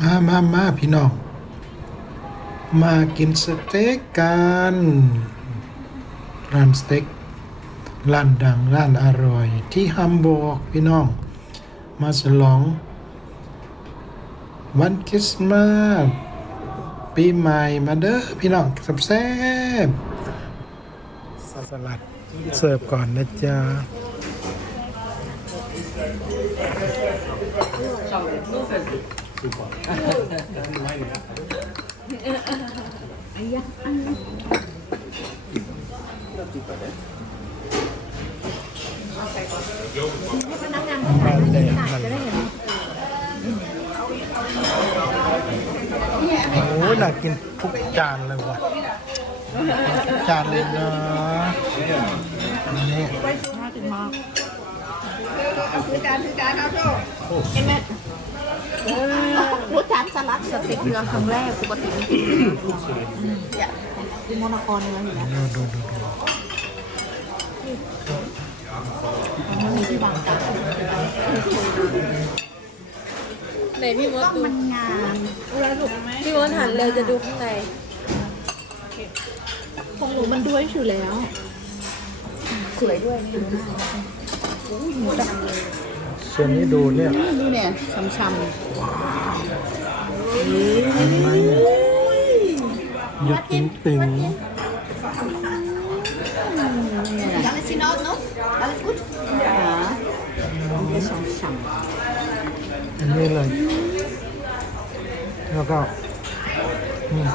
มามามาพี่น้อง มากินสเต็กกันร้านสเต็กร้านดังร้านอร่อย ที่ฮัมบูร์กพี่น้อง มาฉลอง วันคริสต์มาสปีใหม่มาเด้อพี่น้องแซ่บสลัดเสิร์ฟก่อนนะจ๊ะ super. Ayah. Ôi là kinh thúc tràn lên rồi Tràn lên đó Nè Thứ tràn, thứ tràn nào thôi Em ạ สเต็กเนื้อครั้งแรกปกติไม่กินกินโมนาคอนเนื้ออยู่แล้วดูดูดูมันมีที่บางกะไหนพี่มดดูมันงานพี่มดหันเลยจะดูข้างในของหนูมันด้วยอยู่แล้ว สวยด้วยนี่ดูหน้าอุ้ยหมูดำเลยส่วนนี้ดูเนี่ย ดูเนี่ยช้ำเห็นไหมเนี่ยหยดตึงตึง ๆ Alles in Ordnung? Alles gut? Ja. Und dasช้ำ อันนี้เลย แล้วก็อืม